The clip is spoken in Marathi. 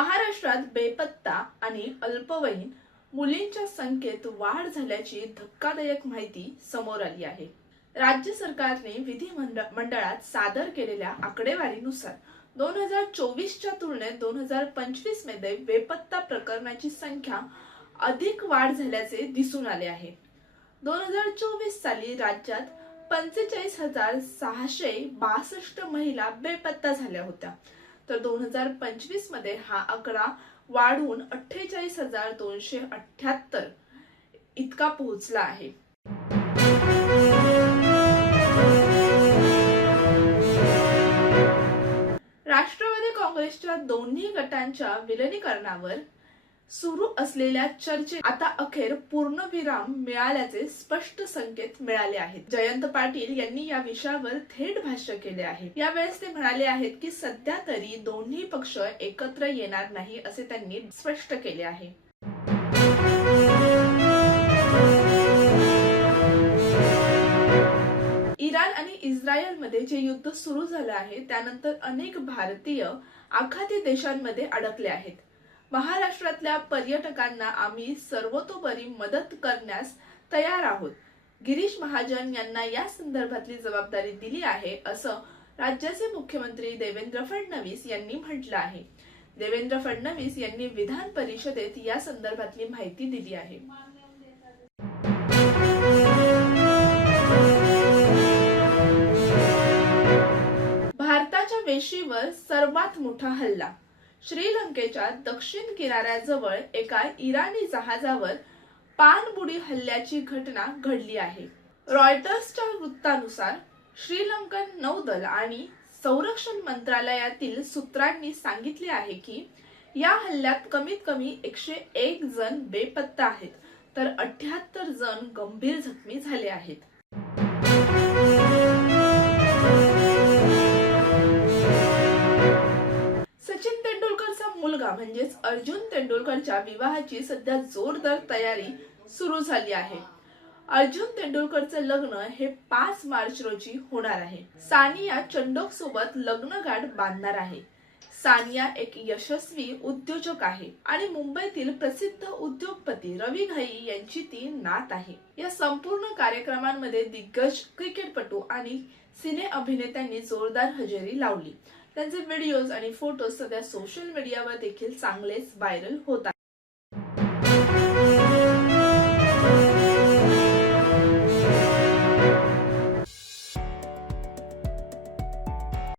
महाराष्ट्रात बेपत्ता आणि अल्पवयीन मुलींच्या संख्येत वाढ झाल्याची धक्कादायक माहिती समोर आली आहे। राज्य सरकारने विधिमंडळात सादर केलेल्या आकडेवारीनुसार 2024च्या तुलनेत 2025 मध्ये बेपत्ता प्रकरणाची संख्या अधिक वाढ झाल्याचे दिसून आले आहे। 2024 साली राज्यात 45,662 महिला बेपत्ता झाल्या होत्या, तर 2025 मध्ये हा आकडा वाढून 48,278 इतका पोहोचला आहे। राष्ट्रवादी काँग्रेसच्या दोन्ही गटांच्या विलीनीकरणावर सुरू असलेल्या चर्चेत आता अखेर पूर्णविराम मिळाल्याचे स्पष्ट संकेत मिळाले आहेत। जयंत पाटील यांनी या विषयावर थेट भाष्य केले आहे। यावेळेस ते म्हणाले आहेत की सध्या तरी दोन्ही पक्ष एकत्र येणार नाही असे त्यांनी स्पष्ट केले आहे। इराण आणि इस्रायल मध्ये जे युद्ध सुरू झाले आहे त्यानंतर अनेक भारतीय आखाती देशांमध्ये अडकले आहेत। महाराष्ट्रातल्या पर्यटकांना आम्ही सर्वतोपरी मदत करण्यास तयार आहोत। गिरीश महाजन यांना या संदर्भातली जबाबदारी दिली आहे असं राज्याचे मुख्यमंत्री देवेंद्र फडणवीस यांनी म्हटलं आहे। देवेंद्र फडणवीस यांनी विधान परिषदेत या संदर्भातली माहिती दिली आहे। भारताच्या वेशीवर सर्वात मोठा हल्ला। श्रीलंकेच्या दक्षिण किनाऱ्याजवळ एका इराणी जहाजावर पाणबुडी हल्ल्याची घटना घडली आहे। रॉयटर्सच्या वृत्तानुसार श्रीलंकन नौदल आणि संरक्षण मंत्रालयातील सूत्रांनी सांगितले आहे की या हल्ल्यात कमीत कमी 101 जण बेपत्ता आहेत, तर 78 जण गंभीर जखमी झाले आहेत। सचिन तेंडुलकरचा मुलगा म्हणजेच अर्जुन तेंडुलकरच्या विवाहाची सध्या जोरदार तयारी सुरू झाली आहे। अर्जुन तेंडुलकरचे लग्न हे 5 मार्च रोजी होणार आहे। सानिया चंडोक सोबत लग्नगाठ बांधणार आहे। सानिया एक यशस्वी उद्योजक आहे आणि मुंबईतील प्रसिद्ध उद्योगपती रवी घाई यांची ती नात आहे। या संपूर्ण कार्यक्रमांमध्ये दिग्गज क्रिकेटपटू आणि सिने अभिनेत्यांनी जोरदार हजेरी लावली। त्यांचे व्हिडिओज आणि फोटोज सध्या सोशल मीडियावर देखील चांगलेच व्हायरल होत आहेत।